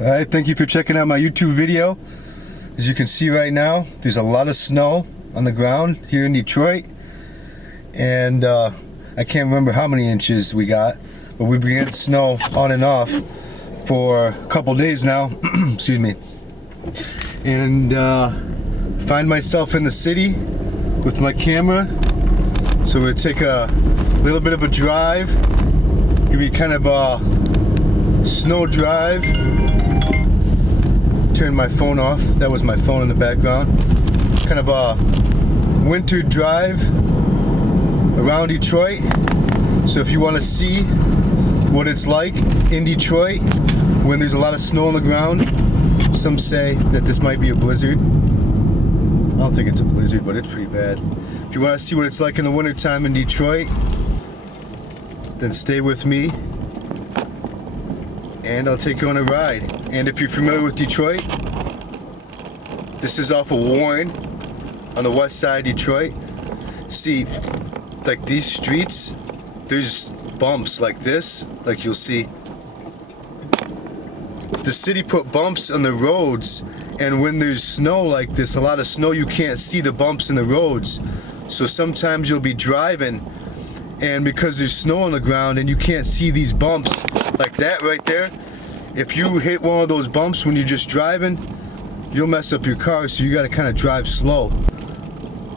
Alright, thank you for checking out my YouTube video. As you can see right now, there's a lot of snow on the ground here in Detroit. And I can't remember how many inches we got, but we've been getting snow on and off for a couple days now. Excuse me. And find myself in the city with my camera. So we're gonna take a little bit of a drive. Give you kind of a snow drive. Turn my phone off. That was my phone in the background. Kind of a winter drive around Detroit. So if you want to see what it's like in Detroit when there's a lot of snow on the ground, some say that this might be a blizzard. I don't think it's a blizzard, but it's pretty bad. If you want to see what it's like in the winter time in Detroit, then stay with me and I'll take you on a ride. And if you're familiar with Detroit, this is off of Warren on the west side of Detroit. See, like these streets, there's bumps like this, like you'll see. The city put bumps on the roads, and when there's snow like this, a lot of snow, you can't see the bumps in the roads. So sometimes you'll be driving, and because there's snow on the ground and you can't see these bumps like that right there, if you hit one of those bumps when you're just driving, you'll mess up your car, so you gotta kind of drive slow.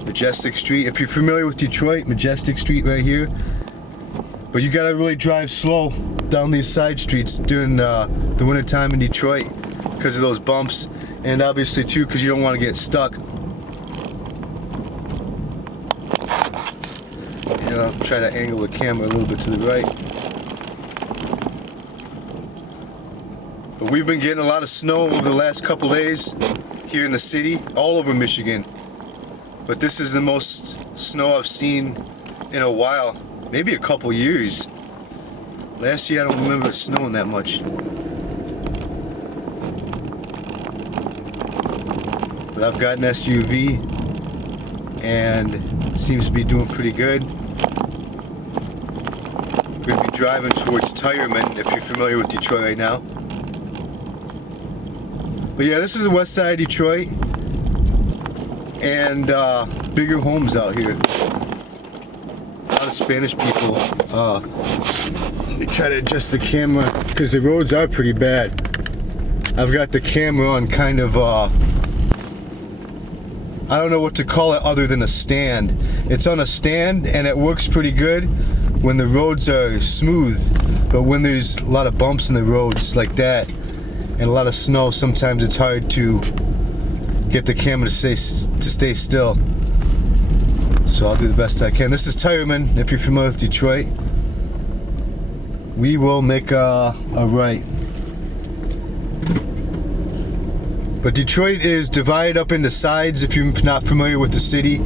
Majestic Street, if you're familiar with Detroit, Majestic Street right here. But you gotta really drive slow down these side streets during the winter time in Detroit because of those bumps, and obviously too because you don't want to get stuck. And I'll try to angle the camera a little bit to the right. But we've been getting a lot of snow over the last couple days here in the city, all over Michigan. But this is the most snow I've seen in a while, maybe a couple years. Last year I don't remember it snowing that much. But I've got an SUV and seems to be doing pretty good. We're going to be driving towards Tyerman if you're familiar with Detroit right now. But yeah, this is the west side of Detroit, and bigger homes out here. A lot of Spanish people. Let me try to adjust the camera because the roads are pretty bad. I've got the camera on kind of I don't know what to call it other than a stand. It's on a stand and it works pretty good when the roads are smooth, but when there's a lot of bumps in the roads like that and a lot of snow, sometimes it's hard to get the camera to stay still. So I'll do the best I can. This is Tyerman, if you're familiar with Detroit. We will make a right. But Detroit is divided up into sides if you're not familiar with the city.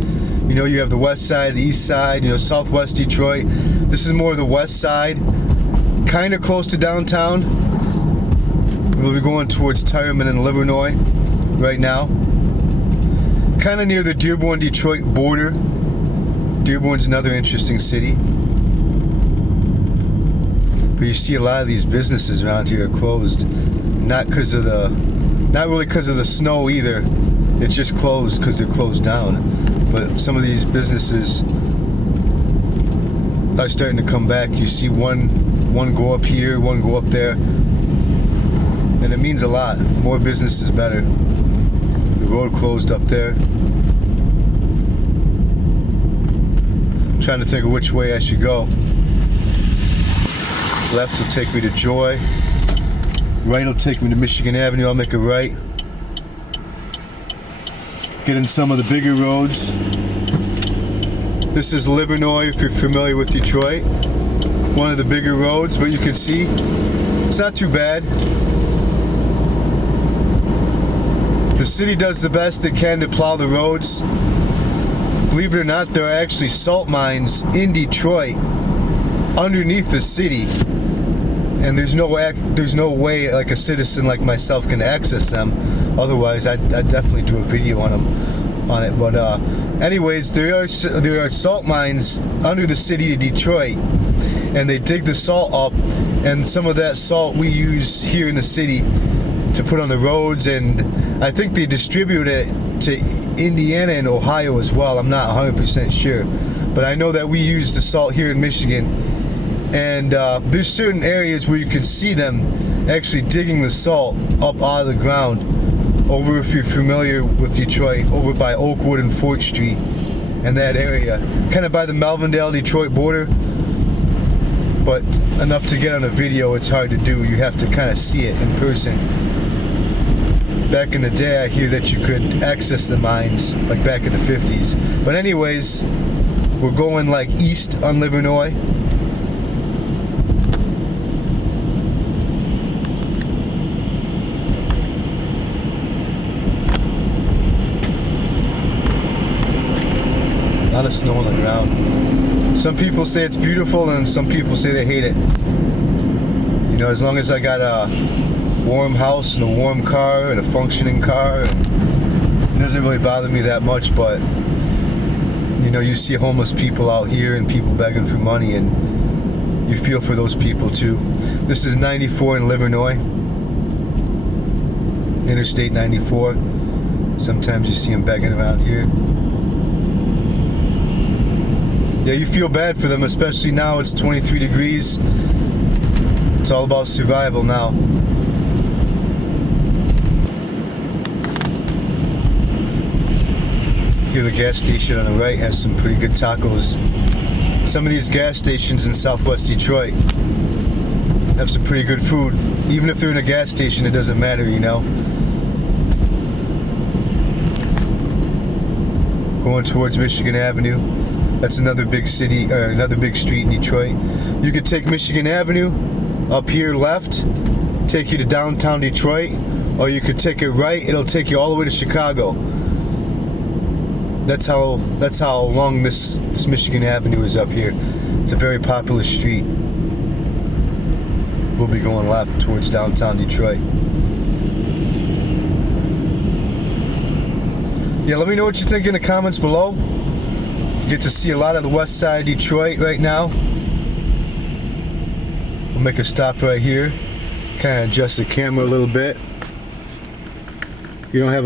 You know, you have the west side, the east side, you know, southwest Detroit. This is more the west side, kind of close to downtown. We'll be going towards Tyerman and Livernois right now. Kind of near the Dearborn-Detroit border. Dearborn's another interesting city. But you see a lot of these businesses around here are closed. Not really because of the snow either. It's just closed because they're closed down. But some of these businesses are starting to come back. You see one go up here, one go up there. And it means a lot. More business is better. The road closed up there. I'm trying to think of which way I should go. Left will take me to Joy. Right will take me to Michigan Avenue. I'll make a right. Get in some of the bigger roads. This is Livernois, if you're familiar with Detroit. One of the bigger roads, but you can see it's not too bad. The city does the best it can to plow the roads. Believe it or not, there are actually salt mines in Detroit underneath the city, and there's no way like a citizen like myself can access them. Otherwise, I'd definitely do a video on it. But anyways, there are salt mines under the city of Detroit, and they dig the salt up, and some of that salt we use here in the city to put on the roads, and I think they distribute it to Indiana and Ohio as well. I'm not 100% sure, but I know that we use the salt here in Michigan, and there's certain areas where you can see them actually digging the salt up out of the ground. Over, if you're familiar with Detroit, over by Oakwood and Fort Street and that area, kind of by the Melvindale Detroit border, but enough to get on a video it's hard to do. You have to kind of see it in person. Back in the day, I hear that you could access the mines like back in the 50s, but anyways, we're going like east on Livernois. A lot of snow on the ground. Some people say it's beautiful and some people say they hate it. You know, as long as I got a warm house and a warm car and a functioning car, and it doesn't really bother me that much. But you know, you see homeless people out here and people begging for money, and you feel for those people too. This is 94 in Livernois, Interstate 94. Sometimes you see them begging around here. Yeah, you feel bad for them, especially now it's 23 degrees. It's all about survival now. Here, the gas station on the right has some pretty good tacos. Some of these gas stations in Southwest Detroit have some pretty good food. Even if they're in a gas station, it doesn't matter, you know. Going towards Michigan Avenue. That's another big city, or another big street in Detroit. You could take Michigan Avenue up here left, take you to downtown Detroit, or you could take it right. It'll take you all the way to Chicago. That's how long this Michigan Avenue is up here. It's a very popular street. We'll be going left towards downtown Detroit. Yeah, let me know what you think in the comments below. You get to see a lot of the west side of Detroit right now. We'll make a stop right here. Kind of adjust the camera a little bit. You don't have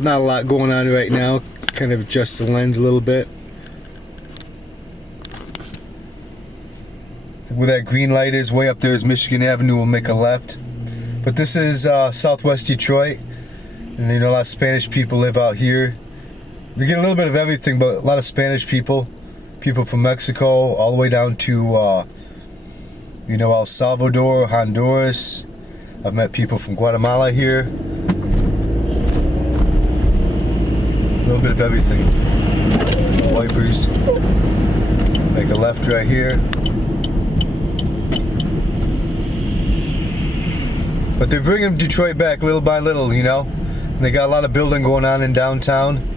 not a lot going on right now. Kind of adjust the lens a little bit. Where that green light is, way up there is Michigan Avenue. We'll make a left. But this is Southwest Detroit, and you know, a lot of Spanish people live out here. We get a little bit of everything, but a lot of Spanish people from Mexico, all the way down to you know, El Salvador, Honduras. I've met people from Guatemala here. A little bit of everything. Wipers. Make a left right here. But they're bringing Detroit back little by little, you know. And they got a lot of building going on in downtown.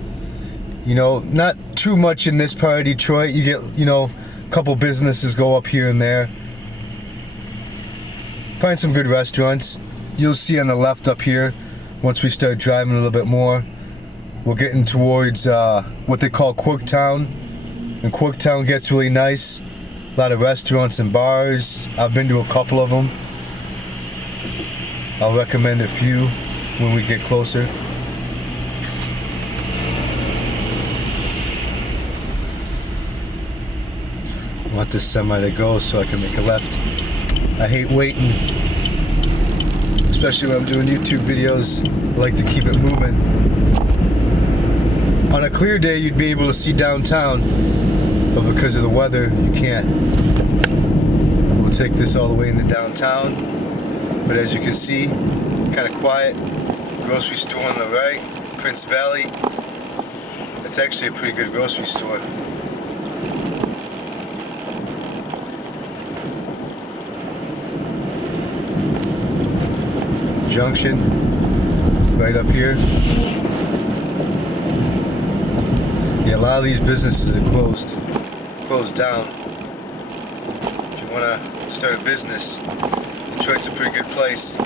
You know, not too much in this part of Detroit. You get, you know, a couple businesses go up here and there. Find some good restaurants. You'll see on the left up here, once we start driving a little bit more, we're getting towards what they call Corktown. And Corktown gets really nice. A lot of restaurants and bars. I've been to a couple of them. I'll recommend a few when we get closer. I want this semi to go so I can make a left. I hate waiting, especially when I'm doing YouTube videos. I like to keep it moving. On a clear day, you'd be able to see downtown, but because of the weather, you can't. We'll take this all the way into downtown, but as you can see, kind of quiet. Grocery store on the right, Prince Valley. It's actually a pretty good grocery store. Junction, right up here. Yeah, a lot of these businesses are closed down. If you want to start a business, Detroit's a pretty good place.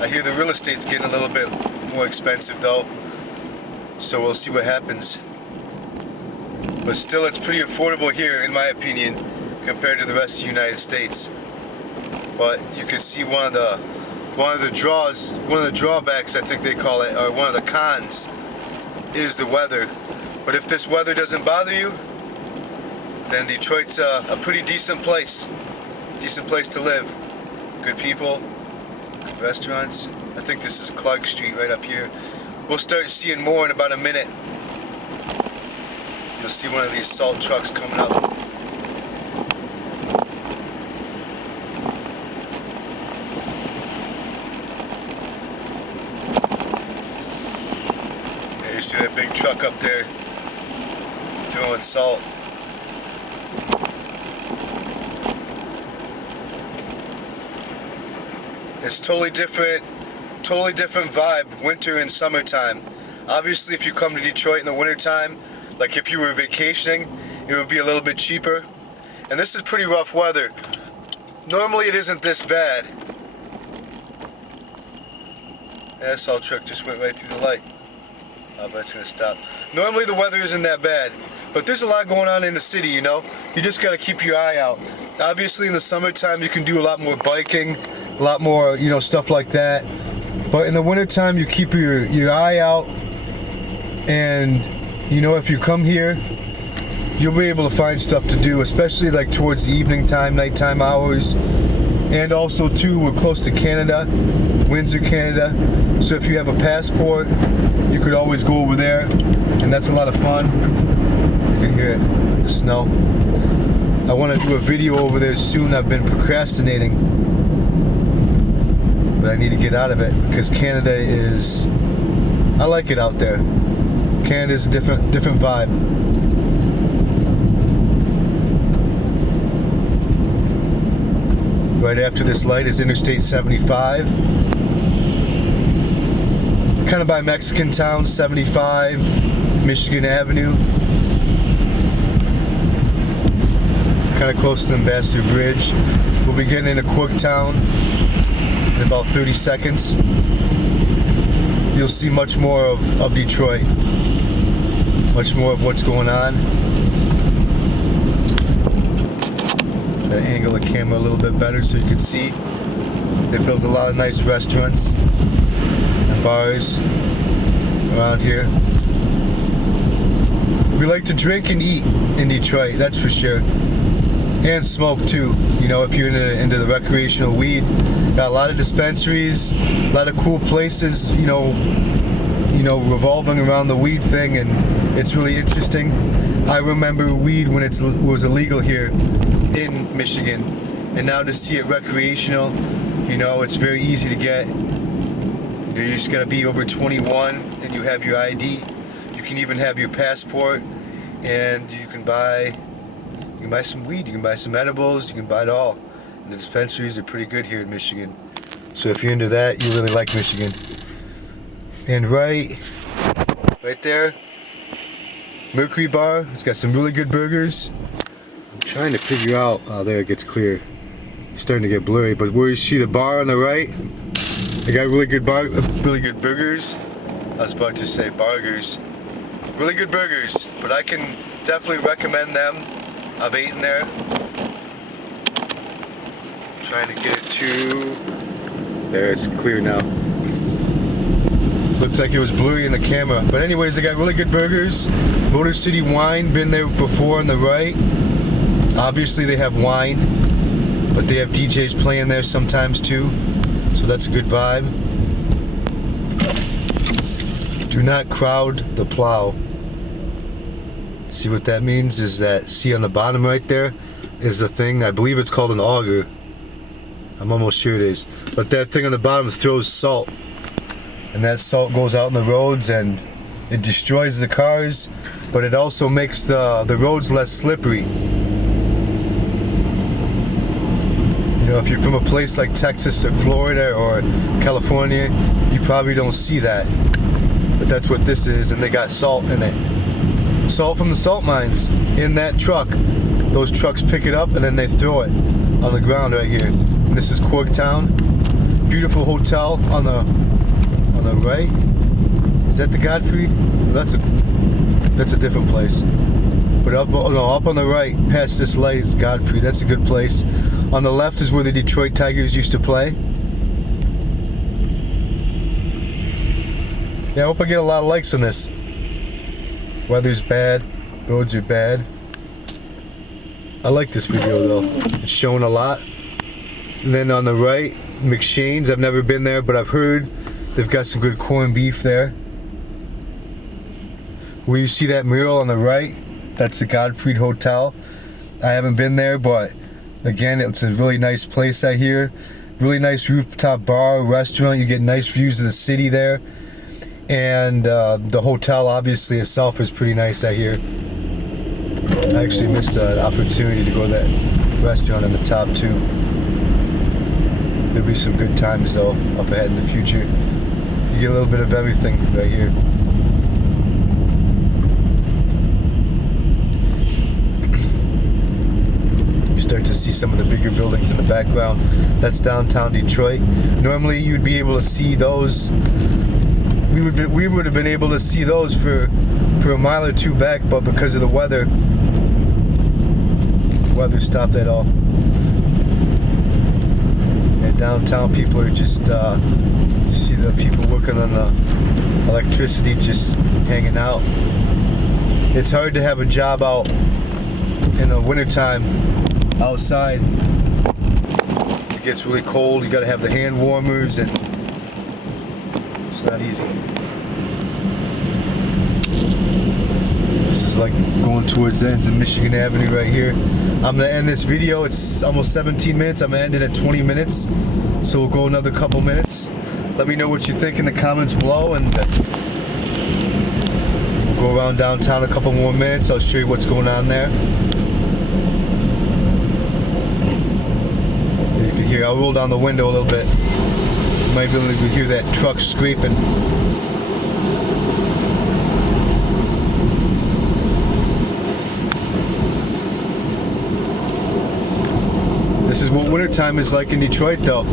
I hear the real estate's getting a little bit more expensive though, so we'll see what happens. But still, it's pretty affordable here, in my opinion, compared to the rest of the United States. But you can see one of the one of the drawbacks, I think they call it, or one of the cons, is the weather. But if this weather doesn't bother you, then Detroit's a pretty decent place to live. Good people, good restaurants. I think this is Clark Street right up here. We'll start seeing more in about a minute. You'll see one of these salt trucks coming up. Yeah, you see that big truck up there? It's throwing salt. It's totally different vibe, winter and summertime. Obviously, if you come to Detroit in the wintertime, like if you were vacationing, it would be a little bit cheaper. And this is pretty rough weather. Normally it isn't this bad. That salt truck just went right through the light. Oh, but it's gonna stop. Normally the weather isn't that bad, but there's a lot going on in the city, you know? You just gotta keep your eye out. Obviously in the summertime you can do a lot more biking, a lot more, you know, stuff like that. But in the wintertime you keep your eye out, and you know, if you come here, you'll be able to find stuff to do, especially like towards the evening time, nighttime hours. And also too, we're close to Canada, Windsor, Canada. So if you have a passport, you could always go over there, and that's a lot of fun. You can hear it, the snow. I want to do a video over there soon. I've been procrastinating, but I need to get out of it because Canada is, I like it out there. Canada is a different vibe. Right after this light is Interstate 75. Kind of by Mexican Town, 75, Michigan Avenue. Kind of close to the Ambassador Bridge. We'll be getting into Corktown in about 30 seconds. You'll see much more of Detroit. Much more of what's going on. Try to angle the camera a little bit better so you can see. They built a lot of nice restaurants and bars around here. We like to drink and eat in Detroit, that's for sure. And smoke too. You know, if you're into the recreational weed, got a lot of dispensaries, a lot of cool places, you know, revolving around the weed thing, and it's really interesting. I remember weed when it was illegal here in Michigan, and now to see it recreational, you know, it's very easy to get. You know, you just gotta be over 21 and you have your ID. You can even have your passport, and you can buy some weed, you can buy some edibles, you can buy it all. And the dispensaries are pretty good here in Michigan. So if you're into that, you really like Michigan. And right there, Mercury Bar. It's got some really good burgers. I'm trying to figure out, oh, there it gets clear. It's starting to get blurry, but where you see the bar on the right, they got really good burgers. I was about to say burgers. Really good burgers, but I can definitely recommend them. I've eaten there. Trying to get it to, there, it's clear now. Looks like it was blurry in the camera. But anyways, they got really good burgers. Motor City Wine, been there before on the right. Obviously they have wine, but they have DJs playing there sometimes too. So that's a good vibe. Do not crowd the plow. See what that means is that, see on the bottom right there is a thing, I believe it's called an auger. I'm almost sure it is. But that thing on the bottom throws salt. And that salt goes out in the roads and it destroys the cars, but it also makes the roads less slippery. You know, if you're from a place like Texas or Florida or California, you probably don't see that. But that's what this is, and they got salt in it. Salt from the salt mines in that truck. Those trucks pick it up and then they throw it on the ground right here. And this is Corktown. Beautiful hotel on the right. Is that the Godfrey? That's a different place. But up on the right, past this light, is Godfrey. That's a good place. On the left is where the Detroit Tigers used to play. Yeah, I hope I get a lot of likes on this. Weather's bad, roads are bad. I like this video though. It's showing a lot. And then on the right, McShane's. I've never been there, but I've heard they've got some good corned beef there. Where you see that mural on the right, that's the Gottfried Hotel. I haven't been there, but again, it's a really nice place I hear. Really nice rooftop bar, restaurant. You get nice views of the city there. And the hotel obviously itself is pretty nice I hear. I actually missed an opportunity to go to that restaurant on the top too. There'll be some good times though up ahead in the future. You get a little bit of everything right here. You start to see some of the bigger buildings in the background. That's downtown Detroit. Normally you'd be able to see those. We would have been able to see those for a mile or two back, but because of the weather stopped that all. And downtown people are just you see the people working on the electricity just hanging out. It's hard to have a job out in the wintertime outside. It gets really cold, you gotta have the hand warmers, and it's not easy. This is like going towards the ends of Michigan Avenue right here. I'm gonna end this video. It's almost 17 minutes. I'm gonna end it at 20 minutes. So we'll go another couple minutes. Let me know what you think in the comments below, and we'll go around downtown a couple more minutes. I'll show you what's going on there. You can hear, I'll roll down the window a little bit. You might be able to hear that truck scraping. This is what wintertime is like in Detroit though.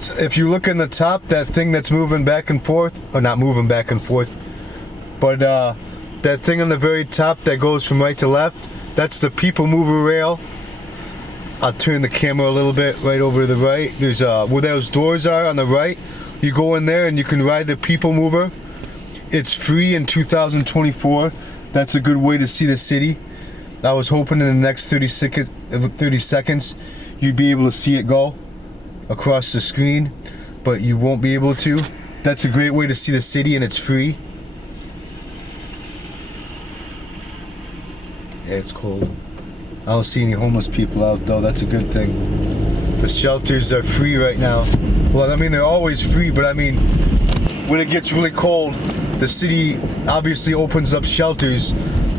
So if you look in the top, that thing that's moving back and forth, or not moving back and forth, but that thing on the very top that goes from right to left, that's the people mover rail. I'll turn the camera a little bit right over to the right. There's where those doors are on the right. You go in there and you can ride the people mover. It's free in 2024. That's a good way to see the city. I was hoping in the next 30 seconds you'd be able to see it go across the screen, but you won't be able to. That's a great way to see the city, and it's free. Yeah, it's cold. I don't see any homeless people out though. That's a good thing. The shelters are free right now. Well, I mean, they're always free, but I mean, when it gets really cold, the city obviously opens up shelters,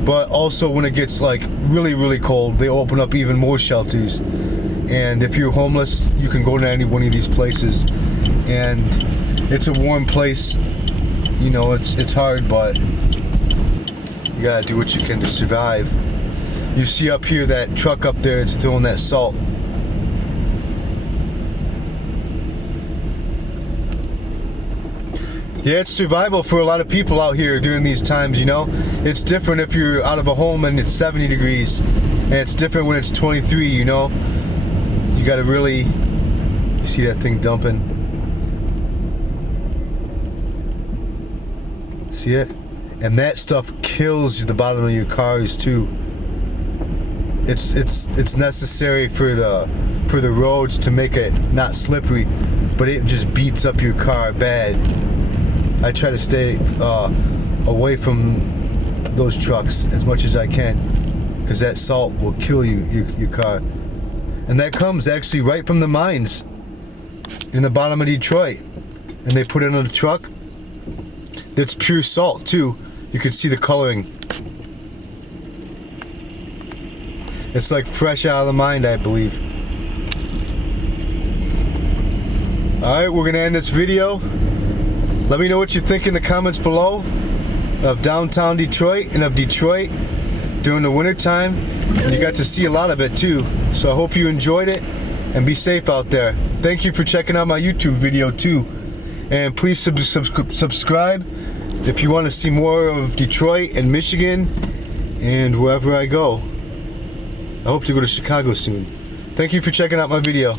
but also when it gets like really, really cold, they open up even more shelters. And if you're homeless, you can go to any one of these places. And it's a warm place. You know, it's hard, but you gotta do what you can to survive. You see up here that truck up there, it's throwing that salt. Yeah, it's survival for a lot of people out here during these times, you know. It's different if you're out of a home and it's 70 degrees, and it's different when it's 23, you know. You gotta really, you see that thing dumping? See it? And that stuff kills the bottom of your cars too. It's necessary for the roads to make it not slippery, but it just beats up your car bad. I try to stay away from those trucks as much as I can, because that salt will kill your car. And that comes actually right from the mines in the bottom of Detroit. And they put it on a truck. It's pure salt too. You can see the coloring. It's like fresh out of the mine, I believe. Alright, we're gonna end this video. Let me know what you think in the comments below of downtown Detroit and of Detroit during the winter time. And you got to see a lot of it too. So I hope you enjoyed it, and be safe out there. Thank you for checking out my YouTube video too. And please subscribe if you want to see more of Detroit and Michigan and wherever I go. I hope to go to Chicago soon. Thank you for checking out my video.